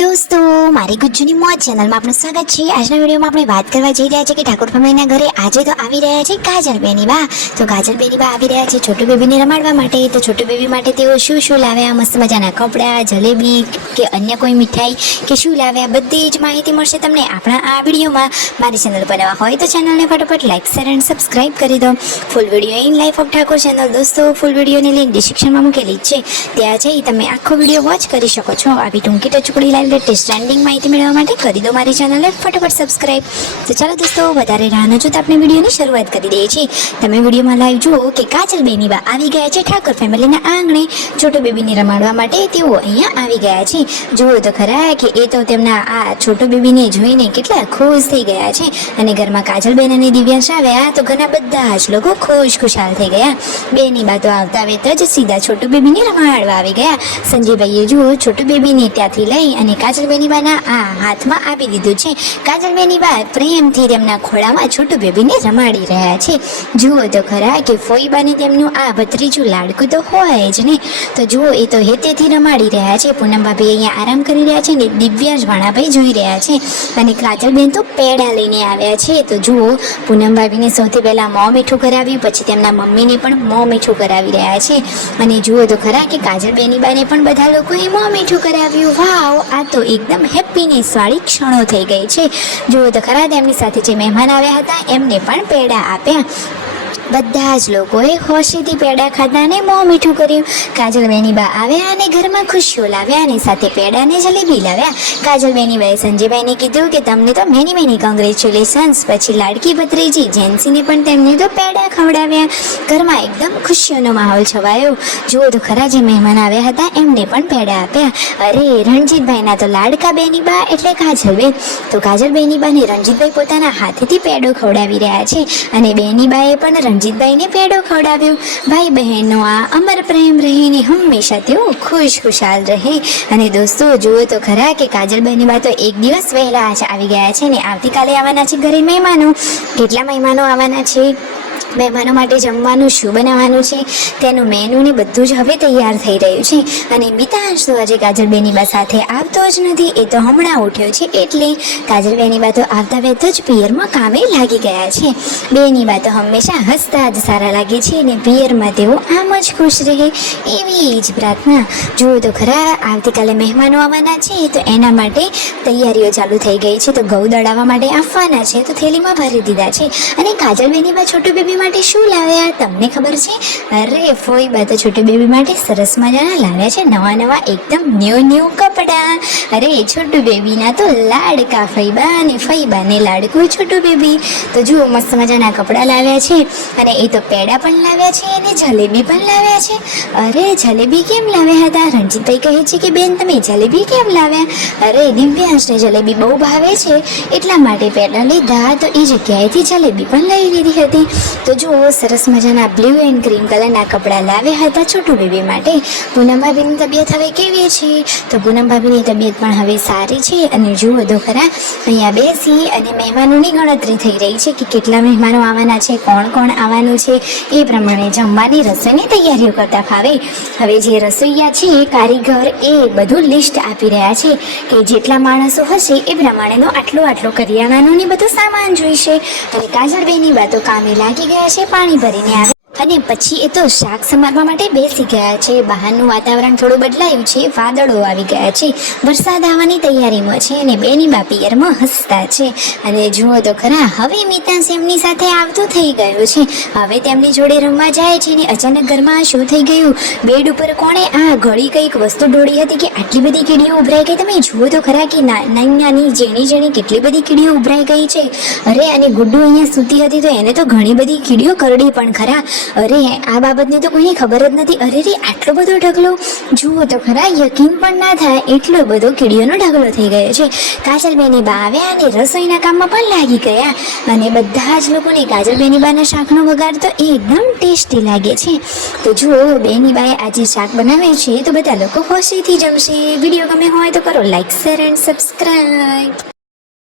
दोस्तों मारी गुज्जूनी मौज चैनल में आपનું સ્વાગત છે। આજના વિડિયોમાં આપણે વાત કરવા જઈ રહ્યા છે કે ઠાકોર ફેમિલીના ઘરે આજે તો આવી રહ્યા છે કાજલ બેની બા। તો કાજલ બેની બા આવી રહ્યા છે છોટુ બેબીને રમાડવા માટે। તો છોટુ બેબી માટે તેઓ શું લાવ્યા, મસ્ત મજાના કપડા, જલેબી કે અન્ય કોઈ મીઠાઈ કે શું લાવ્યા, બધી જ માહિતી મળશે તમને આપણા આ વિડિયોમાં। મારી ચેનલ પર નવા હોય તો ચેનલને ફટાફટ લાઈક શેર અને સબસ્ક્રાઇબ કરી દો। Full video in life of Thakor channel દોસ્તો ફૂલ વિડિયોની લિંક ડિસ્ક્રિપ્શનમાં મૂકેલી છે, ત્યાં જઈ તમે આખો વિડિયો વોચ કરી શકો છો। આવી ટૂંકી ટચુકડી લાઈવ લેટેસ્ટ ટ્રેન્ડિંગ માહિતી મેળવવા માટે કરી દો મારી ચેનલને ફટાફટ સબસ્ક્રાઇબ। તો ચાલો દોસ્તો વધારે રાહ ન જોતા આપણે વિડીયોની શરૂઆત કરી દઈએ છીએ। તમે વિડીયોમાં લાઈવ જુઓ કે કાજલ બેની બા આવી ગયા છે ઠાકોર ફેમિલીના આંગણે છોટુ બેબીને રમાડવા માટે। તેઓ અહીંયા આવી ગયા છે। જુઓ તો ખરા કે એ તો તેમના આ છોટુ બેબીને જોઈને કેટલા ખુશ થઈ ગયા છે અને ઘરમાં કાજલ બેન અને દિવ્યાંશ આવ્યા તો ઘણા બધા જ લોકો ખુશાલ થઈ ગયા। બેની બા તો આવતા વેત જ સીધા છોટુ બેબીને રમાડવા આવી ગયા। સંજયભાઈએ જુઓ છોટુ બેબીને ત્યાંથી લઈ અને કાજલ બેની બાના આ હાથમાં આપી દીધું છે। કાજલ બેની બા પ્રેમથી તેમના ખોળામાં છોટુ બેબીને રમાડી રહ્યા છે। જુઓ તો ખરા કે ફોઈબાને તેમનું આ ભત્રીજું લાડકું તો હોય જ ને। તો જુઓ એ તો હેતેથી રમાડી રહ્યા છે। પૂનમ ભાભી અહીંયા આરામ કરી રહ્યા છે ને દિવ્યાંશ ભાણાભાઈ જોઈ રહ્યા છે અને કાજલ બેન તો પેડા લઈને આવ્યા છે। તો જુઓ પૂનમ ભાભીને સૌથી પહેલા મોં મીઠું કરાવ્યું, પછી તેમના મમ્મીને પણ મોં મીઠું કરાવી રહ્યા છે અને જુઓ તો ખરા કે કાજલ બેની બાને પણ બધા લોકોએ મોં મીઠું કરાવ્યું। વાવ, આ તો એકદમ હેપીનેસ વાળી ક્ષણો થઈ ગઈ છે। જુઓ તો ખરા તેમની સાથે જે મહેમાન આવ્યા હતા એમને પણ પેડા આપ્યા। બધા જ લોકોએ ખુશીથી પેડા ખાધા અને મોં મીઠું કર્યું। કાજલ બેની બા આવ્યા અને ઘરમાં ખુશીઓ લાવ્યા અને સાથે પેડા અને જલેબી લાવ્યા। કાજલ બેની બાએ સંજયભાઈને કીધું કે તમને તો મેની કોંગ્રેચ્યુલેશન્સ। પછી લાડકી ભત્રીજી જેન્સીને પણ તેમને તો પેડા ખવડાવ્યા। ઘરમાં એકદમ ખુશીઓનો માહોલ છવાયો। જુઓ તો ખરા જે મહેમાન આવ્યા હતા એમને પણ પેડા આપ્યા। અરે રણજીતભાઈના તો લાડકા બેની બા એટલે કાજલબેન। તો કાજલ બેની બાને રણજીતભાઈ પોતાના હાથેથી પેડો ખવડાવી રહ્યા છે અને બેની બાએ પણ રણજીતભાઈને પેડો ખવડાવ્યો। ભાઈ બહેનનો આ અમર પ્રેમ રહીને હંમેશા તેઓ ખુશાલ રહે। અને દોસ્તો જુઓ તો ખરા કે કાજલ બેની બા તો એક દિવસ વહેલા આવી ગયા છે ને આવતીકાલે આવવાના છે ઘરે મહેમાનો। કેટલા મહેમાનો આવવાના છે, મહેમાનો માટે જમવાનું શું બનાવવાનું છે તેનું મેનુ ને બધું જ હવે તૈયાર થઈ રહ્યું છે। અને મિતાંશ તો આજે કાજલ બેની બા સાથે આવતો જ નથી, એ તો હમણાં ઉઠ્યો છે એટલે કાજલ બેની બા તો આવતા વેત જ પિયરમાં કામે લાગી ગયા છે। બેની બા તો હંમેશા હસતા જ સારા લાગે છે અને પિયરમાં તેઓ આમ જ ખુશ રહે એવી જ પ્રાર્થના। જુઓ તો ખરા આવતીકાલે મહેમાનો આવવાના છે તો એના માટે તૈયારીઓ ચાલુ થઈ ગઈ છે। તો ઘઉં દળાવવા માટે આપવાના છે તો થેલીમાં ભરી દીધા છે। અને કાજલ બેની બા છોટુ બેબી માટે શું લાવ્યા તમને ખબર છે? અરે ફોઈબા તો છોટુ બેબી માટે સરસ મજાના લાવ્યા છે નવા એકદમ ન્યૂ કપડાં। અરે છોટુ બેબીના તો લાડકા ફઈબા અને ફઈબાને લાડકું છોટુ બેબી। તો જુઓ મસ્ત મજાના કપડાં લાવ્યા છે અને એ તો પેડા પણ લાવ્યા છે અને જલેબી પણ લાવ્યા છે। અરે જલેબી કેમ લાવ્યા હતા? રણજીતભાઈ કહે છે કે બેન તમે જલેબી કેમ લાવ્યા? અરે દિવ્યાંશને જલેબી બહુ ભાવે છે એટલા માટે પેડા લીધા, તો એ જગ્યાએથી જલેબી પણ લઈ લીધી હતી। તો જુઓ સરસ મજાના બ્લુ એન્ડ ક્રીમ કલરના કપડાં લાવ્યા હતા છોટુ બેબી માટે। પૂનમ ભાભીની તબિયત હવે કેવી છે? તો પૂનમ ભાભીની તબિયત પણ હવે સારી છે। અને જુઓ તો ખરા અહીંયા બેસી અને મહેમાનોની ગણતરી થઈ રહી છે કે કેટલા મહેમાનો આવવાના છે, કોણ આવવાનું છે, એ પ્રમાણે જમવાની રસોઈની તૈયારીઓ કરતા ફાવે। હવે જે રસોઈયા છે કારીગર એ બધું લિસ્ટ આપી રહ્યા છે કે જેટલા માણસો હશે એ પ્રમાણેનો આટલો કરિયાણાનો ને બધો સામાન જોઈશે। અને કાજલ બેની બા તો કામે લાગી ગયા છે, પાણી ભરીને આવે અને પછી એ તો શાક સમારવા માટે બેસી ગયા છે। બહારનું વાતાવરણ થોડું બદલાયું છે, વાદળો આવી ગયા છે, વરસાદ આવવાની તૈયારીમાં છે અને બેની બા પિયરમાં હસતા છે। અને જુઓ તો ખરા હવે મિતાંશ એમની સાથે આવતું થઈ ગયું છે, હવે તેમની જોડે રમવા જાય છે ને અચાનક ઘરમાં શું થઈ ગયું? બેડ ઉપર કોણે આ ઘડી કંઈક વસ્તુ ઢોળી હતી કે આટલી બધી કીડીઓ ઉભરાઈ ગઈ? તમે જુઓ તો ખરા કે નાની જેણી કેટલી બધી કીડીઓ ઉભરાઈ ગઈ છે। અરે અને ગુડ્ડુ અહીંયા સૂતી હતી તો એને તો ઘણી બધી કીડીઓ કરડી પણ ખરા। અરે આ બાબતની તો કોઈને ખબર જ નથી। અરે રે આટલો બધો ઢગલો, જુઓ તો ખરા યકીન પણ ના થાય એટલો બધો કીડીઓનો ઢગલો થઈ ગયો છે। કાજલ બેની બા આવ્યા અને રસોઈના કામમાં પણ લાગી ગયા અને બધા જ લોકોને કાજલ બેની બાના શાકનો વઘાર તો એકદમ ટેસ્ટી લાગે છે। તો જુઓ બેની બાએ આજે શાક બનાવે છે તો બધા લોકો ખુશીથી જમશે। વિડીયો ગમે હોય તો કરો લાઈક શેર એન્ડ સબસ્ક્રાઈબ।